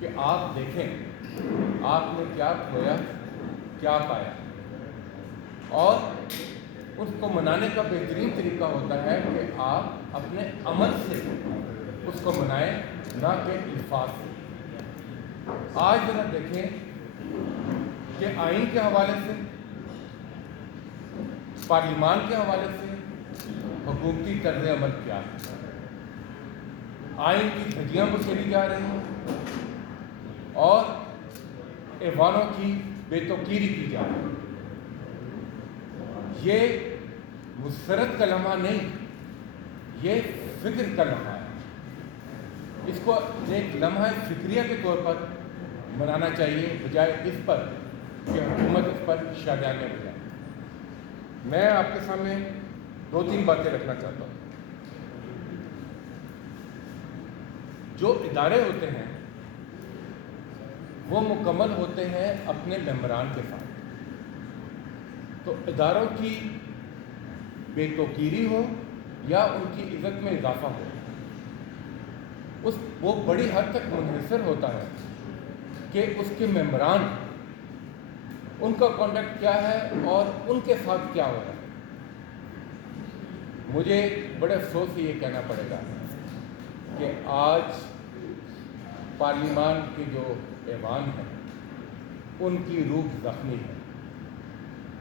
کہ آپ دیکھیں آپ نے کیا کھویا کیا پایا، اور اس کو منانے کا بہترین طریقہ ہوتا ہے کہ آپ اپنے عمل سے اس کو منائیں، نہ کہ الفاظ سے۔ آج ذرا دیکھیں کہ آئین کے حوالے سے، پارلیمان کے حوالے سے حکومتی طرز عمل کیا ہے۔ آئین کی دھجیاں بچھیڑی جا رہی ہیں اور ایوانوں کی بے توقیری کی جا رہی ہے۔ یہ مسرت کا لمحہ نہیں، یہ فکر کا لمحہ ہے۔ اس کو ایک لمحہ فکریہ کے طور پر منانا چاہیے، بجائے اس پر کہ حکومت اس پر شادیانے بجائے۔ میں آپ کے سامنے 2-3 باتیں رکھنا چاہتا ہوں۔ جو ادارے ہوتے ہیں وہ مکمل ہوتے ہیں اپنے ممبران کے ساتھ۔ تو اداروں کی بے توقیری ہو یا ان کی عزت میں اضافہ ہو، وہ بڑی حد تک منحصر ہوتا ہے کہ اس کے ممبران ان کا کانٹیکٹ کیا ہے اور ان کے ساتھ کیا ہو رہا ہے۔ مجھے بڑے افسوس سے یہ کہنا پڑے گا کہ آج پارلیمان کے جو ایوان ہیں ان کی روح زخمی ہے۔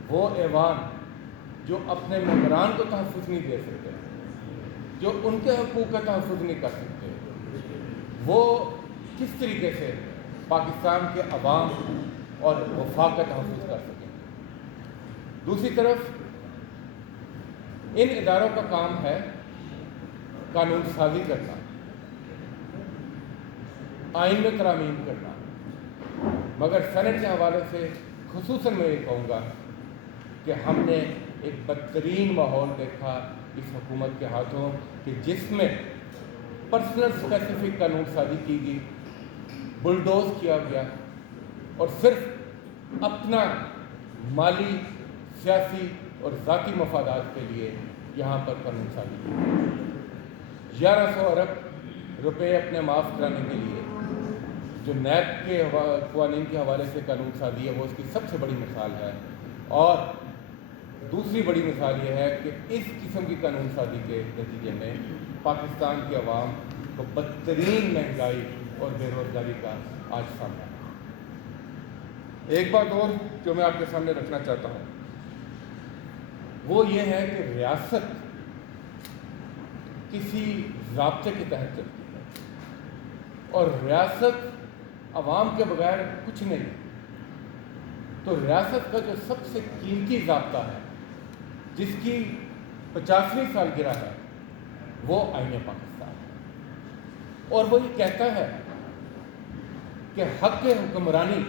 وہ ایوان جو اپنے ممبران کو تحفظ نہیں دے سکتے، جو ان کے حقوق کا تحفظ نہیں کر سکتے، وہ کس طریقے سے پاکستان کے عوام اور وفاق کا تحفظ کر سکیں گے۔ دوسری طرف ان اداروں کا کام ہے قانون سازی کرنا، آئین میں ترامیم کرنا، مگر سینٹ کے حوالے سے خصوصاً میں یہ کہوں گا کہ ہم نے ایک بدترین ماحول دیکھا اس حکومت کے ہاتھوں کہ جس میں پرسنل اسپیسیفک قانون سازی کی گئی، بلڈوز کیا گیا اور صرف اپنا مالی، سیاسی اور ذاتی مفادات کے لیے یہاں پر قانون سازی کی۔ 1100 ارب روپے اپنے معاف کرانے کے لیے جو نیب کے قوانین کے حوالے سے قانون سازی ہے، وہ اس کی سب سے بڑی مثال ہے۔ اور دوسری بڑی مثال یہ ہے کہ اس قسم کی قانون سازی کے نتیجے میں پاکستان کے عوام کو بدترین مہنگائی اور بے روزگاری کا آج سامنا ہے۔ ایک بات اور جو میں آپ کے سامنے رکھنا چاہتا ہوں وہ یہ ہے کہ ریاست کسی ضابطے کے تحت چلتی ہے اور ریاست عوام کے بغیر کچھ نہیں۔ تو ریاست کا جو سب سے قیمتی ضابطہ ہے، جس کی 50ویں سالگرہ ہے، وہ آئین پاکستان ہے، اور وہ یہ کہتا ہے کہ حق حکمرانی،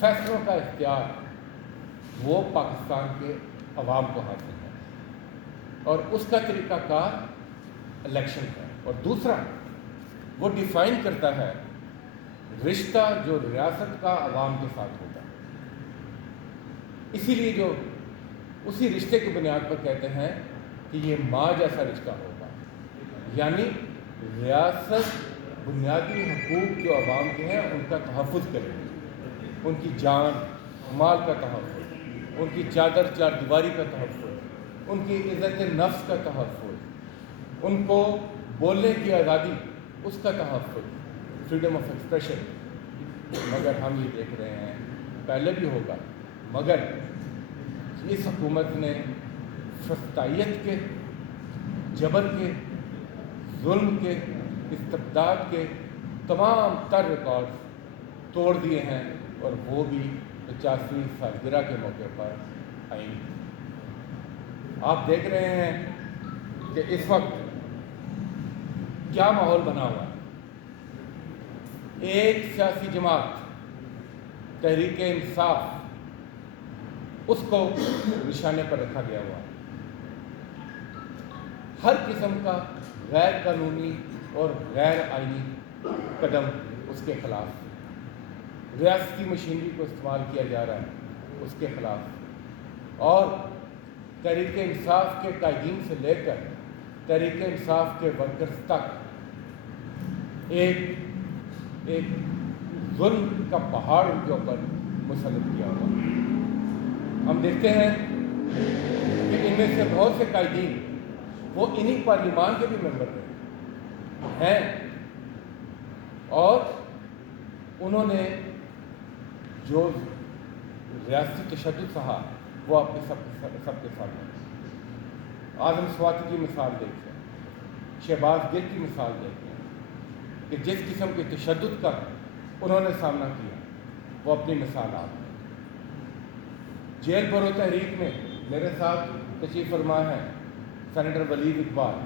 فیصلوں کا اختیار وہ پاکستان کے عوام کو حاصل ہے، اور اس کا طریقہ کار الیکشن ہے۔ اور دوسرا وہ ڈیفائن کرتا ہے رشتہ جو ریاست کا عوام کے ساتھ ہوگا۔ اسی لیے جو اسی رشتے کی بنیاد پر کہتے ہیں کہ یہ ماں جیسا رشتہ ہوگا، یعنی ریاست بنیادی حقوق جو عوام کے ہیں ان کا تحفظ کرے گی، ان کی جان مال کا تحفظ، ان کی چادر چار دیواری کا تحفظ، ان کی عزت نفس کا تحفظ، ان کو بولنے کی آزادی اس کا تحفظ، فریڈم آف ایکسپریشن۔ مگر ہم یہ دیکھ رہے ہیں، پہلے بھی ہوگا، مگر اس حکومت نے فسطائیت کے، جبر کے، ظلم کے، استبداد کے تمام تر ریکارڈ توڑ دیے ہیں، اور وہ بھی 50ویں سالگرہ کے موقع پر آئین۔ آپ دیکھ رہے ہیں کہ اس وقت کیا ماحول بنا ہوا ہے۔ ایک سیاسی جماعت تحریک انصاف، اس کو نشانے پر رکھا گیا ہوا ہے۔ ہر قسم کا غیر قانونی اور غیر آئینی قدم اس کے خلاف، ریاستی مشینری کو استعمال کیا جا رہا ہے اس کے خلاف، اور تحریک انصاف کے قائدین سے لے کر تحریک انصاف کے ورکرز تک ایک ایک ظلم کا پہاڑ ان کے اوپر مسلط کیا ہوا. ہم دیکھتے ہیں کہ ان میں سے بہت سے قائدین وہ انہی پارلیمان کے بھی ممبر ہیں اور انہوں نے جو ریاستی تشدد سہا وہ آپ کے سب کے سامنے. اعظم سواتی کی مثال دیکھیں, شہباز گل کی مثال دیکھیں کہ جس قسم کے تشدد کا انہوں نے سامنا کیا وہ اپنی مثال آپ ہے. جیل برو تحریک میں میرے ساتھ تشریف فرما ہے سینیٹر ولید اقبال,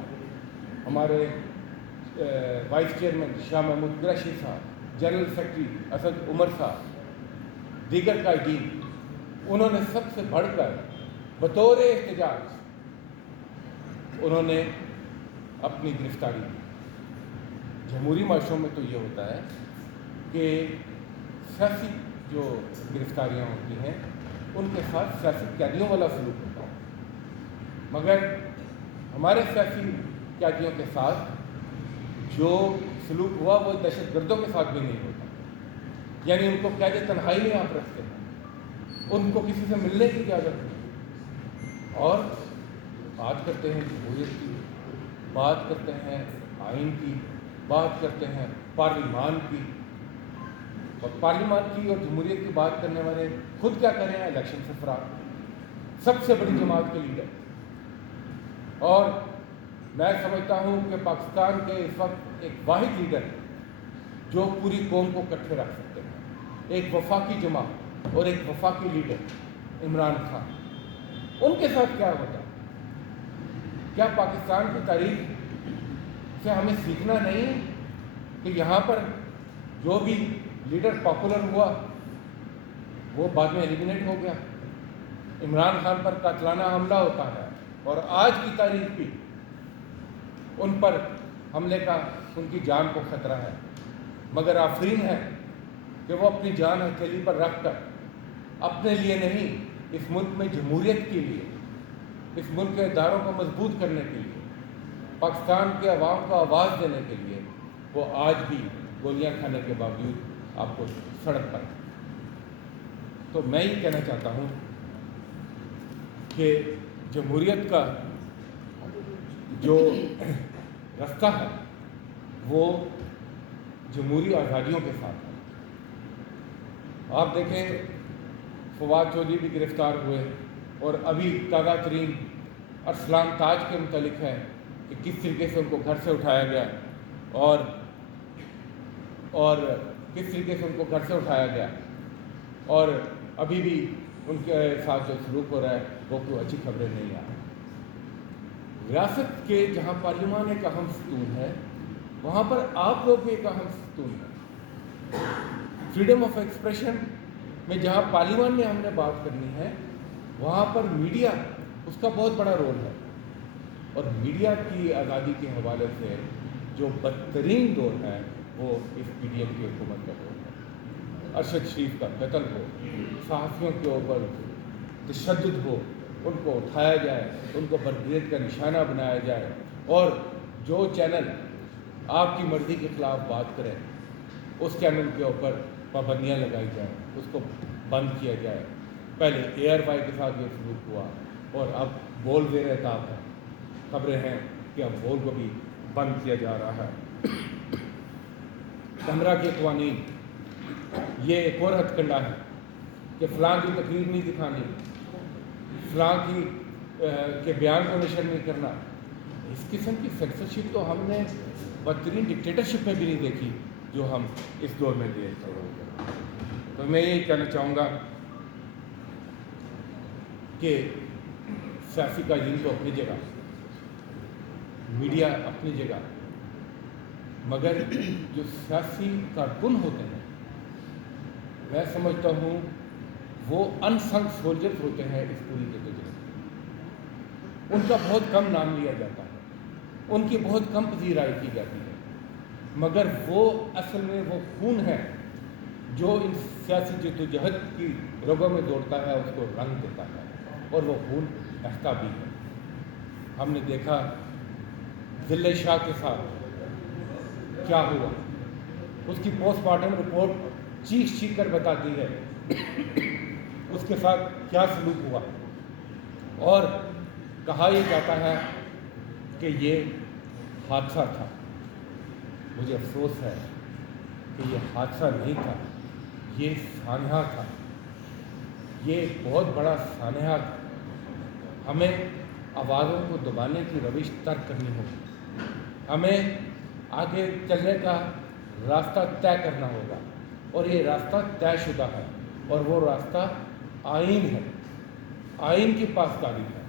ہمارے وائس چیئرمین شاہ محمود قریشی صاحب, جنرل سیکرٹری اسد عمر صاحب, دیگر قائدین. انہوں نے سب سے بڑھ کر بطور احتجاج انہوں نے اپنی گرفتاری کی. جمہوری معاشروں میں تو یہ ہوتا ہے کہ سیاسی جو گرفتاریاں ہوتی ہیں ان کے ساتھ سیاسی قیدیوں والا سلوک ہوتا ہے, مگر ہمارے سیاسی قیدیوں کے ساتھ جو سلوک ہوا وہ دہشت گردوں کے ساتھ بھی نہیں ہوتا. یعنی ان کو قید تنہائی میں آپ رکھتے ہیں, ان کو کسی سے ملنے کی اجازت نہیں, اور بات کرتے ہیں جمہوریت کی, بات کرتے ہیں آئین کی, بات کرتے ہیں پارلیمان کی. اور پارلیمان کی اور جمہوریت کی بات کرنے والے خود کیا کریں ہیں؟ الیکشن سے فرار, سب سے بڑی جماعت کے لیڈر. اور میں سمجھتا ہوں کہ پاکستان کے اس وقت ایک واحد لیڈر جو پوری قوم کو اکٹھے رکھ سکتے ہیں, ایک وفاقی جماعت اور ایک وفاقی لیڈر عمران خان. ان کے ساتھ کیا ہوتا؟ کیا پاکستان کی تاریخ سے ہمیں سیکھنا نہیں کہ یہاں پر جو بھی لیڈر پاپولر ہوا وہ بعد میں ایلیمنیٹ ہو گیا؟ عمران خان پر قاتلانہ حملہ ہوتا ہے اور آج کی تاریخ بھی ان پر حملے کا ان کی جان کو خطرہ ہے, مگر آفرین ہے کہ وہ اپنی جان ہتھیلی پر رکھ کر اپنے لیے نہیں, اس ملک میں جمہوریت کے لیے, اس ملک کے اداروں کو مضبوط کرنے کے لیے, پاکستان کے عوام کو آواز دینے کے لیے وہ آج بھی گولیاں کھانے کے باوجود آپ کو سڑک پر. تو میں یہ کہنا چاہتا ہوں کہ جمہوریت کا جو رستہ ہے وہ جمہوری آزادیوں کے ساتھ ہے. آپ دیکھیں فواد چودھری بھی گرفتار ہوئے, اور ابھی تازہ ترین ارسلان تاج کے متعلق ہے کہ کس طریقے سے ان کو گھر سے اٹھایا گیا اور کس طریقے سے ان کو گھر سے اٹھایا گیا, اور ابھی بھی ان کے ساتھ جو سلوک ہو رہا ہے وہ کوئی اچھی خبریں نہیں آ رہی. ریاست کے جہاں پارلیمان ایک اہم ستون ہے وہاں پر آپ لوگ بھی ایک اہم ستون ہے. فریڈم آف ایکسپریشن میں جہاں پارلیمان میں ہم نے بات کرنی ہے وہاں پر میڈیا اس کا بہت بڑا رول ہے, اور میڈیا کی آزادی کے حوالے سے جو بدترین دور ہے وہ اس پی ڈی ایم کی حکومت کا دور ہے. ارشد شریف کا قتل ہو, صحافیوں کے اوپر تشدد ہو, ان کو اٹھایا جائے, ان کو بردریت کا نشانہ بنایا جائے, اور جو چینل آپ کی مرضی کے خلاف بات کرے اس چینل کے اوپر پابندیاں لگائی جائیں, اس کو بند کیا جائے. پہلے اے آر وائی کے ساتھ یہ سلوک ہوا اور اب بول زیر اعتاب ہے, خبریں ہیں کہ اب بول کو بھی بند کیا جا رہا ہے. 15 کے قوانین یہ ایک اور ہتھ کنڈا ہے کہ فلاں کی تقریر نہیں دکھانی, فلاں کے بیان کو نشر نہیں کرنا. اس قسم کی سینسرشپ تو ہم نے بدترین ڈکٹیٹرشپ میں بھی نہیں دیکھی جو ہم اس دور میں دیکھ رہے ہیں. تو میں یہی کہنا چاہوں گا کہ سیاسی قائدین تو اپنی جگہ, میڈیا اپنی جگہ, مگر جو سیاسی کارکن ہوتے ہیں میں سمجھتا ہوں وہ انسنگ سولجرز ہوتے ہیں اس پوری جدوجہد. ان کا بہت کم نام لیا جاتا ہے, ان کی بہت کم پذیرائی کی جاتی ہے, مگر وہ اصل میں وہ خون ہے جو ان سیاسی جدوجہد کی رگوں میں دوڑتا ہے, اس کو رنگ دیتا ہے, اور وہ خون بہتا بھی ہے. ہم نے دیکھا ضلع شاہ کے ساتھ کیا ہوا, اس کی پوسٹ مارٹم رپورٹ چیخ کر بتاتی ہے اس کے ساتھ کیا سلوک ہوا، اور کہا یہ جاتا ہے کہ یہ حادثہ تھا۔ مجھے افسوس ہے کہ یہ حادثہ نہیں تھا، یہ سانحہ تھا، یہ بہت بڑا سانحہ تھا۔ ہمیں آوازوں کو دبانے کی روش ترک کرنی ہوگی، ہمیں آگے چلنے کا راستہ طے کرنا ہوگا، اور یہ راستہ طے شدہ ہے، اور وہ راستہ آئین ہے، آئین کی پاسداری ہے،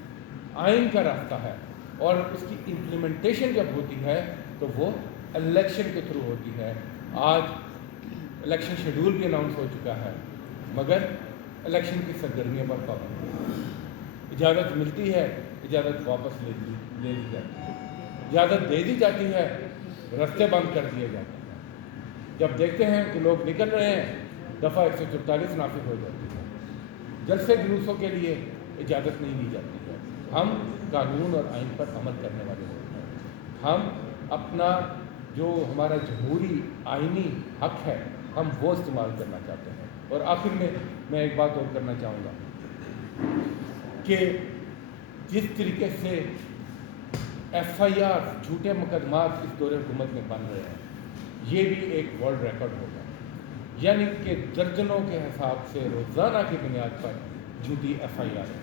آئین کا راستہ ہے، اور اس کی امپلیمنٹیشن جب ہوتی ہے تو وہ الیکشن کے تھرو ہوتی ہے۔ آج الیکشن شیڈول بھی اناؤنس ہو چکا ہے، مگر الیکشن کی سرگرمیوں پر پابندی، اجازت ملتی ہے، اجازت واپس لے لی جاتی ہے، اجازت دے دی جاتی ہے، رستے بند کر دیے جاتے ہیں۔ جب دیکھتے ہیں کہ لوگ نکل رہے ہیں، دفعہ 144 نافذ ہو جاتی ہے، جلسے جلوسوں کے لیے اجازت نہیں دی جاتی ہے۔ ہم قانون اور آئین پر عمل کرنے والے لوگ ہیں، ہم اپنا جو ہمارا جمہوری آئینی حق ہے ہم وہ استعمال کرنا چاہتے ہیں۔ اور آخر میں ایک بات اور کرنا چاہوں گا کہ جس طریقے سے ایف آئی آر، جھوٹے مقدمات اس دور حکومت میں بن رہے ہیں، یہ بھی ایک ورلڈ ریکارڈ ہوگا، یعنی کہ درجنوں کے حساب سے روزانہ کی بنیاد پر جھوٹی ایف آئی آر ہے،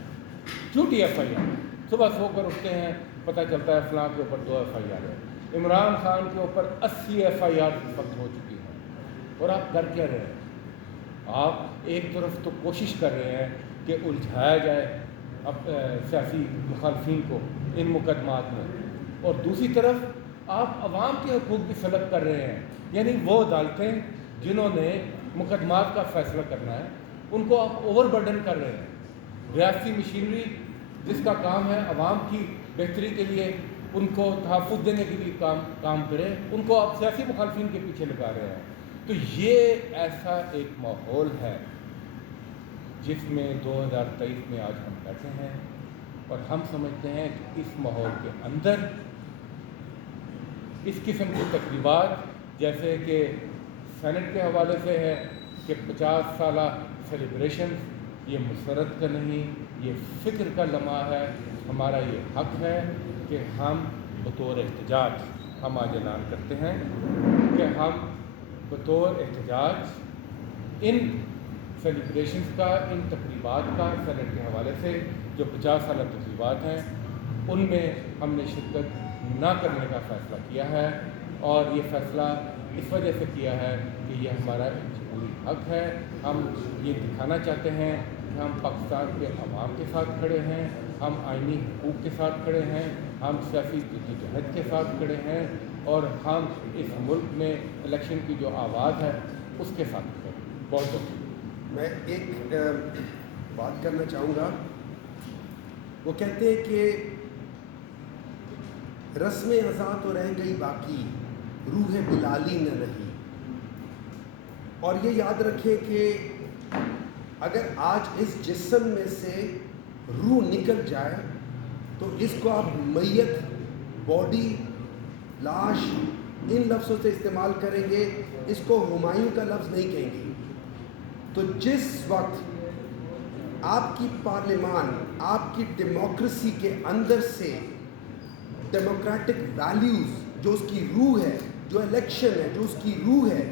جھوٹی ایف آئی آر۔ صبح سو کر اٹھتے ہیں، پتہ چلتا ہے فلاں کے اوپر 2 ایف آئی آر ہے، عمران خان کے اوپر 80 ایف آئی آر اس وقت ہو چکی ہیں، اور آپ کر کیا رہے ہیں؟ آپ ایک طرف تو کوشش کر رہے ہیں کہ الجھایا جائے اب سیاسی مخالفین کو ان مقدمات میں، اور دوسری طرف آپ عوام کے حقوق بھی سلب کر رہے ہیں، یعنی وہ عدالتیں جنہوں نے مقدمات کا فیصلہ کرنا ہے ان کو آپ اوور برڈن کر رہے ہیں۔ ریاستی مشینری جس کا کام ہے عوام کی بہتری کے لیے ان کو تحفظ دینے کے لیے کام کرے، ان کو آپ سیاسی مخالفین کے پیچھے لگا رہے ہیں۔ تو یہ ایسا ایک ماحول ہے جس میں 2023 میں آج ہم بیٹھے ہیں، اور ہم سمجھتے ہیں کہ اس ماحول کے اندر اس قسم کی تقریبات جیسے کہ سینٹ کے حوالے سے ہے کہ 50 سالہ سیلیبریشن، یہ مسرت کا نہیں، یہ فکر کا لمحہ ہے۔ ہمارا یہ حق ہے کہ ہم بطور احتجاج ہم آج اعلان کرتے ہیں کہ ہم بطور احتجاج ان سیلیبریشنز کا، ان تقریبات کا، سینٹ کے حوالے سے جو 50 سالہ تقریبات ہیں ان میں ہم نے شرکت نہ کرنے کا فیصلہ کیا ہے، اور یہ فیصلہ اس وجہ سے کیا ہے کہ یہ ہمارا ایک جمہوری حق ہے۔ ہم یہ دکھانا چاہتے ہیں کہ ہم پاکستان کے عوام کے ساتھ کھڑے ہیں، ہم آئینی حقوق کے ساتھ کھڑے ہیں، ہم سیاسی جدوجہد کے ساتھ کھڑے ہیں، اور ہم اس ملک میں الیکشن کی جو آواز ہے اس کے ساتھ کھڑے ہیں۔ بہت بہت میں ایک بات کرنا چاہوں گا۔ وہ کہتے ہیں کہ رسم ازاں تو رہ گئی باقی، روح بلالی نہ رہی۔ اور یہ یاد رکھیں کہ اگر آج اس جسم میں سے روح نکل جائے تو اس کو آپ میت، باڈی، لاش ان لفظوں سے استعمال کریں گے، اس کو ہمایوں کا لفظ نہیں کہیں گے۔ تو جس وقت آپ کی پارلیمان، آپ کی ڈیموکریسی کے اندر سے ڈیموکریٹک ویلیوز جو اس کی روح ہے، جو الیکشن ہے جو اس کی روح ہے،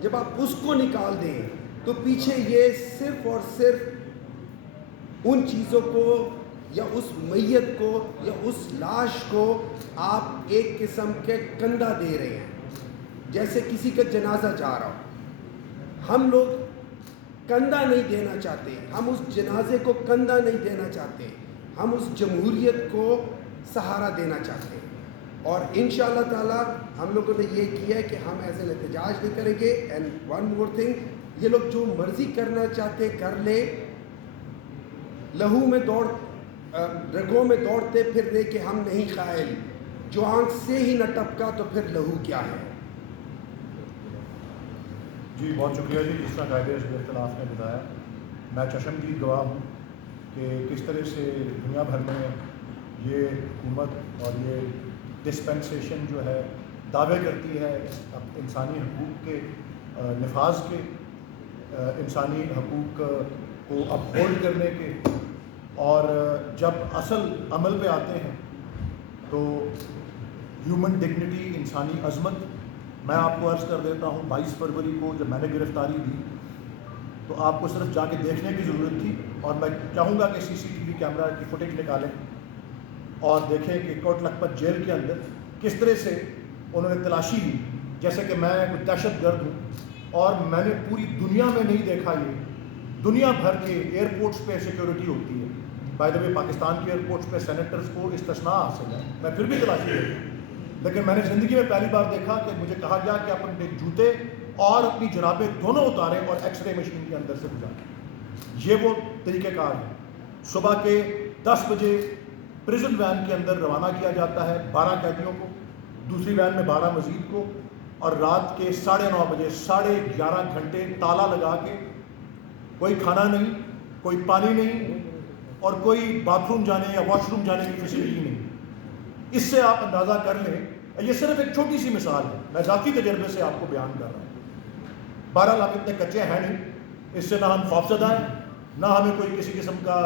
جب آپ اس کو نکال دیں تو پیچھے یہ صرف اور صرف ان چیزوں کو یا اس میت کو یا اس لاش کو آپ ایک قسم کے کندھا دے رہے ہیں، جیسے کسی کا جنازہ جا رہا ہو۔ ہم لوگ کندھا نہیں دینا چاہتے، ہم اس جنازے کو کندھا نہیں دینا چاہتے، ہم اس جمہوریت کو سہارا دینا چاہتے ہیں۔ اور انشاءاللہ تعالی ہم لوگوں نے یہ کیا ہے کہ ہم ایسے احتجاج نہیں کریں گے۔ اینڈ ون مور تھنگ، یہ لوگ جو مرضی کرنا چاہتے کر لیں، لہو میں رگوں میں دوڑتے پھرنے کے ہم نہیں قائل، جو آنکھ سے ہی نہ ٹپکا تو پھر لہو کیا ہے۔ جی بہت شکریہ جی، جس طرح قائد اختلاف نے بتایا، میں چشمدید گواہ ہوں کہ کس طرح سے دنیا بھر میں یہ حکومت اور یہ ڈسپنسیشن جو ہے دعوے کرتی ہے انسانی حقوق کے، نفاذ کے، انسانی حقوق کو اپہولڈ کرنے کے، اور جب اصل عمل پہ آتے ہیں تو ہیومن ڈگنیٹی، انسانی عظمت. میں آپ کو عرض کر دیتا ہوں 22 فروری کو جب میں نے گرفتاری دی تو آپ کو صرف جا کے دیکھنے کی ضرورت تھی، اور میں چاہوں گا کہ CCTV کیمرہ کی فوٹیج نکالیں اور دیکھیں کہ کوٹ لکھپت جیل کے اندر کس طرح سے انہوں نے تلاشی لی جیسے کہ میں کوئی دہشت گرد ہوں. اور میں نے پوری دنیا میں نہیں دیکھا، یہ دنیا بھر کے ایئرپورٹس پہ سیکیورٹی ہوتی ہے. بائی دا وے پاکستان کے ایئرپورٹس پہ سینیٹرز کو استثناء حاصل ہے، میں پھر بھی تلاشی لیتا ہوں. لیکن میں نے زندگی میں پہلی بار دیکھا کہ مجھے کہا گیا کہ آپ اپنے جوتے اور اپنی جرابیں دونوں اتاریں اور ایکس رے مشین کے اندر سے گزاریں. یہ وہ طریقہ کار ہے. صبح کے 10 بجے پریزن وین کے اندر روانہ کیا جاتا ہے 12 قیدیوں کو، دوسری وین میں 12 مزید کو، اور رات کے 9:30 بجے 11.5 گھنٹے تالا لگا کے، کوئی کھانا نہیں، کوئی پانی نہیں، اور کوئی باتھ روم جانے یا واش روم جانے کی فیسلٹی نہیں. اس سے آپ اندازہ کر لیں، یہ صرف ایک چھوٹی سی مثال ہے، میں ذاتی تجربے سے آپ کو بیان کر رہا ہوں. بہرحال ہم اتنے کچے ہیں نہیں، اس سے نہ ہم خوفزدہ ہیں، نہ ہمیں کوئی کسی قسم کا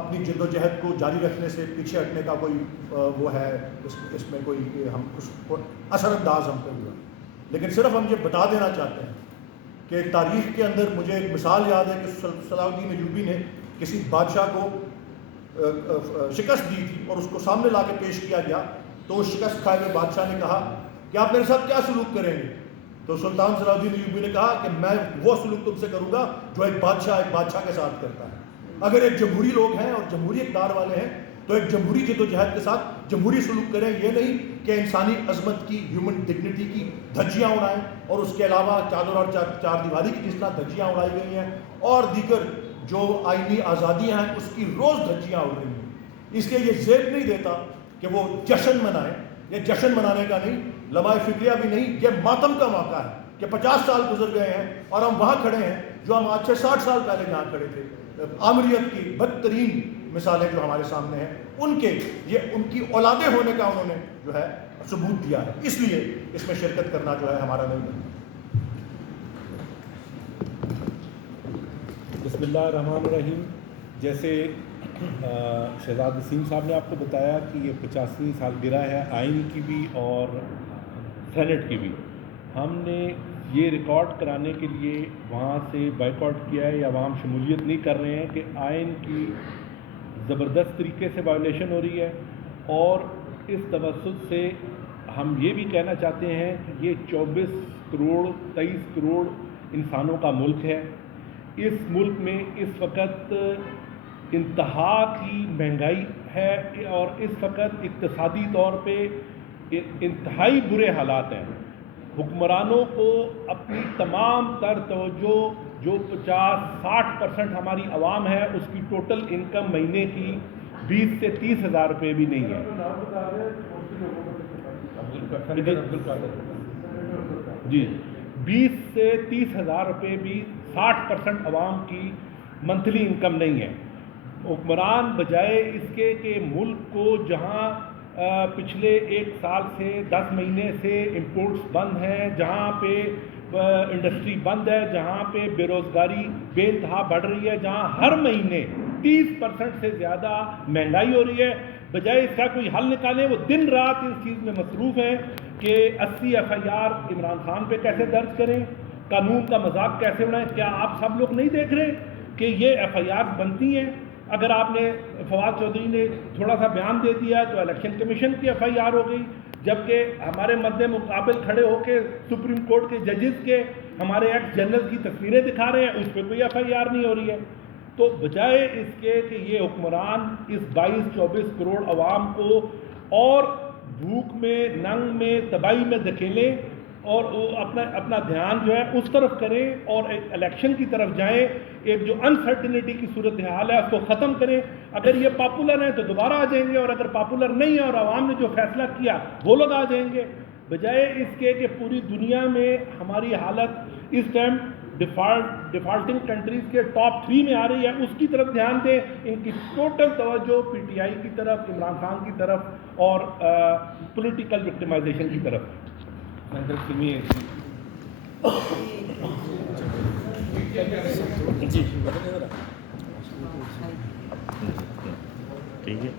اپنی جد و جہد کو جاری رکھنے سے پیچھے ہٹنے کا کوئی وہ ہے، اس میں کوئی ہم کچھ اثر انداز ہم پہ ہوا. لیکن صرف ہم یہ بتا دینا چاہتے ہیں کہ تاریخ کے اندر مجھے ایک مثال یاد ہے کہ صلاح الدین ایوبی نے کسی بادشاہ کو شکست دی تھی اور اس کو سامنے لا کے پیش کیا گیا، تو اس شکست کھائے ہوئے بادشاہ نے کہا کہ آپ میرے ساتھ کیا سلوک کریں گے؟ تو سلطان صلاح الدین ایوبی نے کہا کہ میں وہ سلوک تم سے کروں گا جو ایک بادشاہ کے ساتھ کرتا ہے. اگر ایک جمہوری لوگ ہیں اور جمہوری اقدار والے ہیں تو ایک جمہوری جد و جہد کے ساتھ جمہوری سلوک کریں، یہ نہیں کہ انسانی عظمت کی، ہیومن ڈگنیٹی کی دھجیاں اڑائیں، اور اس کے علاوہ چادر اور چار دیواری کی جس طرح دھجیاں اڑائی گئی ہیں اور دیگر جو آئینی آزادیاں ہیں اس کی روز دھجیاں اڑ رہی ہیں. اس لیے یہ زیب نہیں دیتا کہ وہ جشن منائیں. یہ جشن منانے کا نہیں، لمحہ فکریہ بھی نہیں، یہ ماتم کا موقع ہے کہ 50 سال گزر گئے ہیں اور ہم وہاں کھڑے ہیں جو ہم آج سے 60 سال پہلے جہاں کھڑے تھے. آمریت کی بدترین مثالیں جو ہمارے سامنے ہیں، ان کی اولادیں ہونے کا انہوں نے جو ہے ثبوت دیا ہے. اس لیے اس میں شرکت کرنا جو ہے ہمارا نہیں بنتا. بسم اللہ الرحمن الرحیم. جیسے شہزاد وسیم صاحب نے آپ کو بتایا کہ یہ 85ویں سالگرہ ہے آئین کی بھی اور سینٹ کی بھی. ہم نے یہ ریکارڈ کرانے کے لیے وہاں سے بائیکاٹ کیا ہے یا وہاں ہم شمولیت نہیں کر رہے ہیں کہ آئین کی زبردست طریقے سے وائلیشن ہو رہی ہے. اور اس توسط سے ہم یہ بھی کہنا چاہتے ہیں کہ یہ 24 کروڑ 23 کروڑ انسانوں کا ملک ہے. اس ملک میں اس وقت انتہا کی مہنگائی ہے اور اس وقت اقتصادی طور پہ انتہائی برے حالات ہیں. حکمرانوں کو اپنی تمام تر توجہ جو 50-60% ہماری عوام ہے اس کی ٹوٹل انکم مہینے کی 20 سے 30 ہزار روپے بھی نہیں ہے. جی 20 سے 30 ہزار روپے بھی 60% عوام کی منتھلی انکم نہیں ہے. حکمران بجائے اس کے کہ ملک کو جہاں پچھلے 1 سال سے 10 مہینے سے امپورٹس بند ہیں، جہاں پہ انڈسٹری بند ہے، جہاں پہ بے روزگاری بے انتہا بڑھ رہی ہے، جہاں ہر مہینے 30% سے زیادہ مہنگائی ہو رہی ہے، بجائے اس کا کوئی حل نکالیں وہ دن رات اس چیز میں مصروف ہیں کہ 80 FIR عمران خان پہ کیسے درج کریں، قانون کا مذاق کیسے اڑائیں. کیا آپ سب لوگ نہیں دیکھ رہے کہ یہ FIR بنتی ہیں؟ اگر آپ نے فواد چودھری نے تھوڑا سا بیان دے دیا تو الیکشن کمیشن کی FIR ہو گئی، جبکہ ہمارے مد مقابل کھڑے ہو کے سپریم کورٹ کے ججز کے ہمارے ایکس جنرل کی تصویریں دکھا رہے ہیں، اس پہ کوئی FIR نہیں ہو رہی ہے. تو بجائے اس کے کہ یہ حکمران اس 22-24 کروڑ عوام کو اور بھوک میں، ننگ میں، تباہی میں دھکیلیں اور اپنا دھیان جو ہے اس طرف کریں اور ایک الیکشن کی طرف جائیں. ایک جو انسرٹنٹی کی صورتحال ہے اس کو ختم کریں. اگر یہ پاپولر ہیں تو دوبارہ آ جائیں گے، اور اگر پاپولر نہیں ہے اور عوام نے جو فیصلہ کیا وہ لوگ آ جائیں گے. بجائے اس کے کہ پوری دنیا میں ہماری حالت اس ٹائم ڈیفالٹنگ کنٹریز کے ٹاپ 3 میں آ رہی ہے، اس کی طرف دھیان دیں. ان کی ٹوٹل توجہ PTI کی طرف، عمران خان کی طرف اور پولیٹیکل وکٹمائزیشن کی طرف. جی ٹھیک ہے.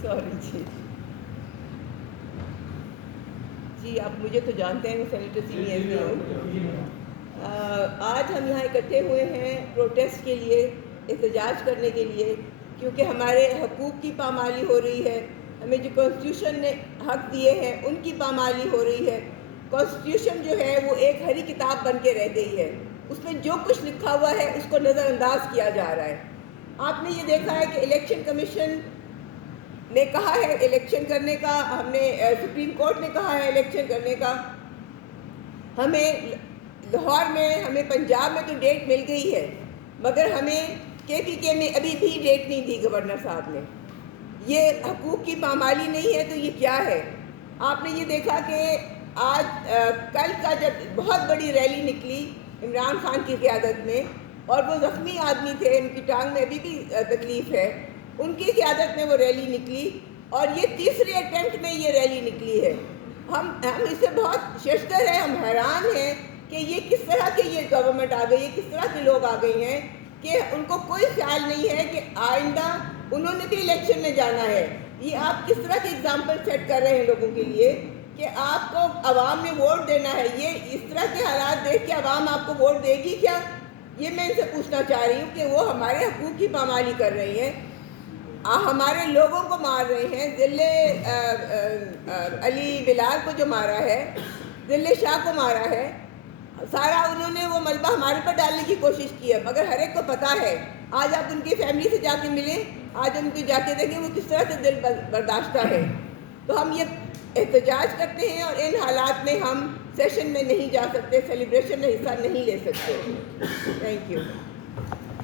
سوری جی آپ مجھے تو جانتے ہیں سینیٹر سینئر میں ہوں. آج ہم یہاں اکٹھے ہوئے ہیں پروٹیسٹ کے لیے, احتجاج کرنے کے لیے, کیونکہ ہمارے حقوق کی پامالی ہو رہی ہے. ہمیں جو کانسٹیٹیوشن نے حق دیے ہیں ان کی پامالی ہو رہی ہے. کانسٹیٹیوشن جو ہے وہ ایک ہری کتاب بن کے رہ گئی ہے, اس میں جو کچھ لکھا ہوا ہے اس کو نظر انداز کیا جا رہا ہے. آپ نے یہ دیکھا ہے کہ الیکشن کمیشن نے کہا ہے الیکشن کرنے کا, ہم نے سپریم کورٹ نے کہا ہے الیکشن کرنے کا. ہمیں لاہور میں, ہمیں پنجاب میں تو ڈیٹ مل گئی ہے, مگر ہمیں KPK میں ابھی بھی ڈیٹ نہیں دی گورنر صاحب نے. یہ حقوق کی پامالی نہیں ہے تو یہ کیا ہے؟ آپ نے یہ دیکھا کہ آج کل کا جب بہت بڑی ریلی نکلی عمران خان کی قیادت میں, اور وہ زخمی آدمی تھے, ان کی ٹانگ میں ابھی بھی تکلیف ہے, ان کی قیادت میں وہ ریلی نکلی, اور یہ تیسرے اٹیمپٹ میں یہ ریلی نکلی ہے. ہم اس سے بہت ششدر ہیں, ہم حیران ہیں کہ یہ کس طرح کی یہ گورنمنٹ آ گئی ہے, کس طرح کے لوگ آ گئے ہیں کہ ان کو کوئی خیال نہیں ہے کہ آئندہ انہوں نے بھی الیکشن میں جانا ہے. یہ آپ کس طرح کی اگزامپل سیٹ کر رہے ہیں لوگوں کے لیے کہ آپ کو عوام نے ووٹ دینا ہے. یہ اس طرح کے حالات دیکھ کے عوام آپ کو ووٹ دے گی کیا؟ یہ میں ان سے پوچھنا چاہ رہی ہوں کہ وہ ہمارے حقوق کی پامالی کر رہی ہیں, ہمارے لوگوں کو مار رہے ہیں. علی بلال کو جو مارا ہے, ذل شاہ کو مارا ہے, سارا انہوں نے وہ ملبہ ہمارے پر ڈالنے کی کوشش کی ہے, مگر ہر ایک کو پتہ ہے. آج آپ ان کی فیملی سے جا کے ملیں, آج ان کو جا کے دیکھیں وہ کس طرح سے دل برداشتہ ہے. تو ہم یہ احتجاج کرتے ہیں, اور ان حالات میں ہم سیشن میں نہیں جا سکتے, سیلیبریشن میں حصہ نہیں لے سکتے. Thank you.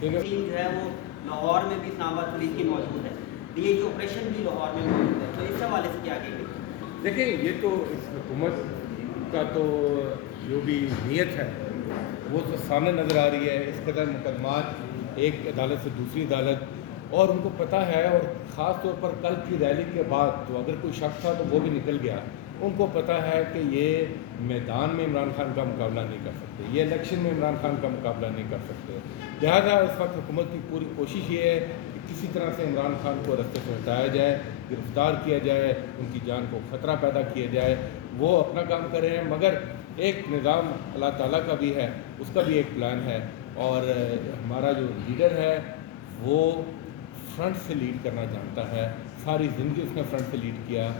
جو ہے وہ لاہور میں بھی اسلام آباد پولیس کی موجود ہے, یہ جو آپریشن بھی لاہور میں موجود ہے, تو اس حوالے سے کیا کہیں گے؟ دیکھیں, یہ تو اس حکومت کا تو جو بھی نیت ہے وہ تو سامنے نظر آ رہی ہے. اس قدر مقدمات ایک عدالت سے دوسری عدالت, اور ان کو پتہ ہے, اور خاص طور پر کل کی ریلی کے بعد تو اگر کوئی شخص تھا تو وہ بھی نکل گیا. ان کو پتہ ہے کہ یہ میدان میں عمران خان کا مقابلہ نہیں کر سکتے, یہ الیکشن میں عمران خان کا مقابلہ نہیں کر سکتے. لہٰذا اس وقت حکومت کی پوری کوشش یہ ہے کہ کسی طرح سے عمران خان کو رستے سے ہٹایا جائے, گرفتار کیا جائے, ان کی جان کو خطرہ پیدا کیا جائے. وہ اپنا کام کر رہے ہیں, مگر ایک نظام اللہ تعالیٰ کا بھی ہے, اس کا بھی ایک پلان ہے. اور ہمارا جو لیڈر ہے وہ فرنٹ سے لیڈ کرنا جانتا ہے, ساری زندگی اس نے فرنٹ سے لیڈ کیا.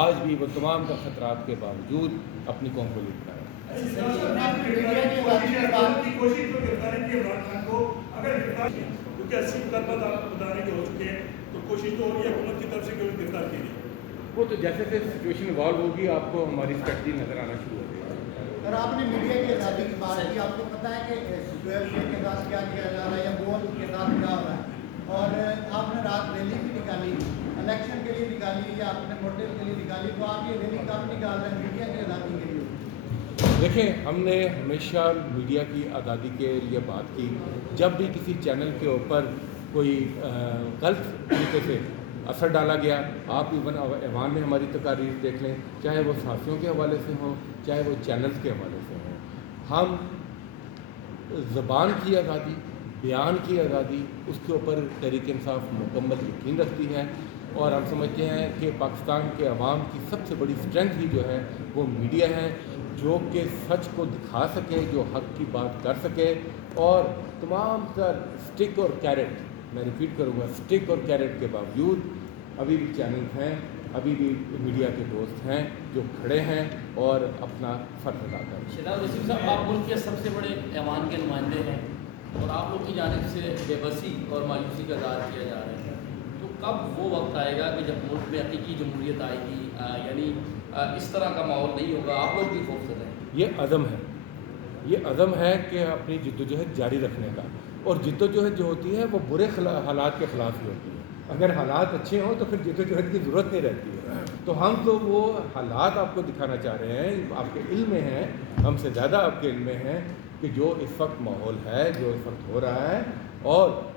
آج بھی وہ تمام تر خطرات کے باوجود اپنی قوم کو لیڈ کر رہا ہے. کیونکہ 80 مقدمات آپ بتا رہے کہ ہو چکے ہیں, تو کوشش تو ہو رہی ہے حکومت کی طرف سے کہ انہیں گرفتار کیے جائے. وہ تو جیسے جیسے سچویشن ایوالو ہوگی آپ کو ہماری اسٹریٹجی نظر آنا شروع ہو جائے گی. سر آپ نے میڈیا کی آزادی کی بات کی, آپ کو پتہ ہے کہ سکوئر شیپ کے ساتھ کیا کیا جا رہا ہے یا گول کے ساتھ کیا ہو رہا ہے, اور آپ نے رات ریلی بھی نکالی, الیکشن کے لیے نکالی یا اپنے موٹیو کے لیے نکالی, تو آپ یہ ریلی کب نکال رہے ہیں میڈیا کی آزادی کے لیے؟ دیکھیں, ہم نے ہمیشہ میڈیا کی آزادی کے لیے بات کی. جب بھی کسی چینل کے اوپر کوئی غلط طریقے سے اثر ڈالا گیا, آپ ایون ایوان میں ہماری تقاریر دیکھ لیں, چاہے وہ صحافیوں کے حوالے سے ہوں, چاہے وہ چینلز کے حوالے سے ہوں, ہم زبان کی آزادی, بیان کی آزادی, اس کے اوپر تحریک انصاف مکمل یقین رکھتی ہے. اور ہم سمجھتے ہیں کہ پاکستان کے عوام کی سب سے بڑی اسٹرینتھ ہی جو ہے وہ میڈیا ہے, جو کہ سچ کو دکھا سکے, جو حق کی بات کر سکے. اور تمام تر اسٹک اور کیرٹ, میں ریپیٹ کروں گا, اسٹک اور کیرٹ کے باوجود ابھی بھی چینل ہیں, ابھی بھی میڈیا کے دوست ہیں جو کھڑے ہیں اور اپنا فرض ادا کر رہے ہیں. شہزاد وسیم صاحب, آپ ملک کے سب سے بڑے ایوان کے نمائندے ہیں, اور آپ لوگ کی جانب سے بے بسی اور مایوسی کا اظہار کیا جا رہا ہے, تو کب وہ وقت آئے گا کہ جب ملک میں حقیقی جمہوریت آئے گی, یعنی اس طرح کا ماحول نہیں ہوگا؟ آپ لوگ بھی خوفزدہ ہیں. یہ عزم ہے, یہ عزم ہے کہ اپنی جدوجہد جاری رکھنے کا. اور جدوجہد جو ہوتی ہے وہ برے حالات کے خلاف ہی ہوتی ہے. اگر حالات اچھے ہوں تو پھر جدوجہد کی ضرورت نہیں رہتی ہے. تو ہم تو وہ حالات آپ کو دکھانا چاہ رہے ہیں, آپ کے علم میں ہیں, ہم سے زیادہ آپ کے علم میں ہیں کہ جو اس وقت ماحول ہے, جو اس وقت ہو رہا ہے, اور